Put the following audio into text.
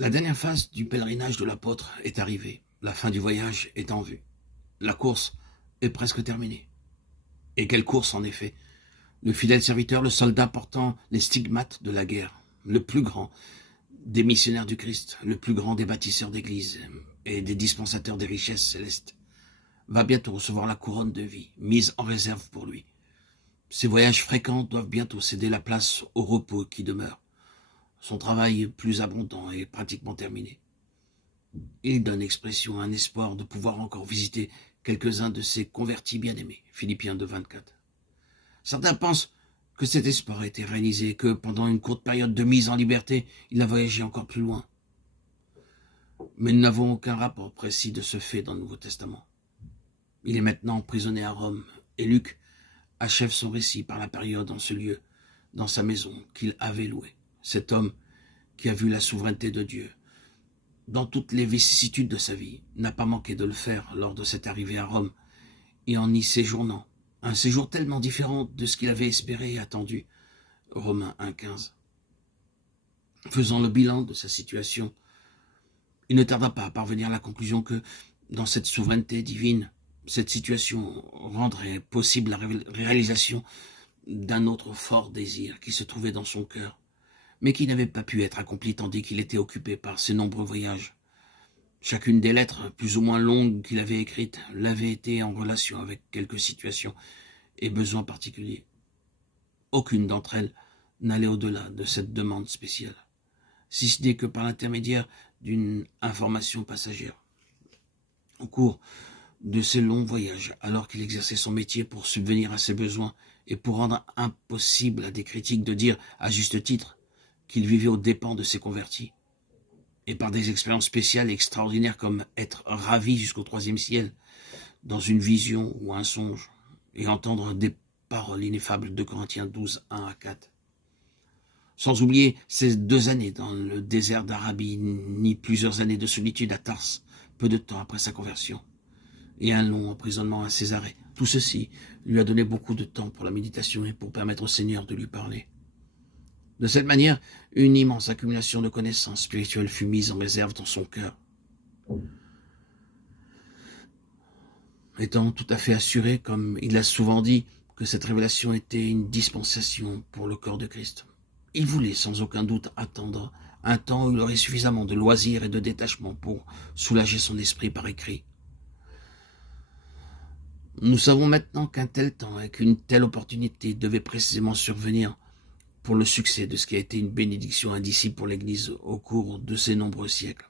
La dernière phase du pèlerinage de l'apôtre est arrivée. La fin du voyage est en vue. La course est presque terminée. Et quelle course en effet! Le fidèle serviteur, le soldat portant les stigmates de la guerre, le plus grand des missionnaires du Christ, le plus grand des bâtisseurs d'églises et des dispensateurs des richesses célestes, va bientôt recevoir la couronne de vie, mise en réserve pour lui. Ses voyages fréquents doivent bientôt céder la place au repos qui demeure. Son travail plus abondant est pratiquement terminé. Il donne expression à un espoir de pouvoir encore visiter quelques-uns de ses convertis bien-aimés. Philippiens 2,24. Certains pensent que cet espoir a été réalisé et que pendant une courte période de mise en liberté, il a voyagé encore plus loin. Mais nous n'avons aucun rapport précis de ce fait dans le Nouveau Testament. Il est maintenant emprisonné à Rome, et Luc achève son récit par la période en ce lieu, dans sa maison qu'il avait louée. Cet homme qui a vu la souveraineté de Dieu dans toutes les vicissitudes de sa vie n'a pas manqué de le faire lors de cette arrivée à Rome et en y séjournant. Un séjour tellement différent de ce qu'il avait espéré et attendu. Romains 1,15. Faisant le bilan de sa situation, il ne tarda pas à parvenir à la conclusion que, dans cette souveraineté divine, cette situation rendrait possible la réalisation d'un autre fort désir qui se trouvait dans son cœur, mais qui n'avait pas pu être accompli tandis qu'il était occupé par ses nombreux voyages. Chacune des lettres, plus ou moins longues, qu'il avait écrites, l'avait été en relation avec quelques situations et besoins particuliers. Aucune d'entre elles n'allait au-delà de cette demande spéciale, si ce n'est que par l'intermédiaire d'une information passagère. Au cours de ces longs voyages, alors qu'il exerçait son métier pour subvenir à ses besoins et pour rendre impossible à des critiques de dire, à juste titre, qu'il vivait aux dépens de ses convertis, et par des expériences spéciales et extraordinaires comme être ravi jusqu'au troisième ciel, dans une vision ou un songe, et entendre des paroles ineffables de Corinthiens 12, 1 à 4. Sans oublier ces 2 années dans le désert d'Arabie, ni plusieurs années de solitude à Tars, peu de temps après sa conversion, et un long emprisonnement à Césarée. Tout ceci lui a donné beaucoup de temps pour la méditation et pour permettre au Seigneur de lui parler. De cette manière, une immense accumulation de connaissances spirituelles fut mise en réserve dans son cœur. Étant tout à fait assuré, comme il l'a souvent dit, que cette révélation était une dispensation pour le corps de Christ, il voulait sans aucun doute attendre un temps où il aurait suffisamment de loisirs et de détachement pour soulager son esprit par écrit. Nous savons maintenant qu'un tel temps et qu'une telle opportunité devaient précisément survenir pour le succès de ce qui a été une bénédiction indicible pour l'Église au cours de ces nombreux siècles.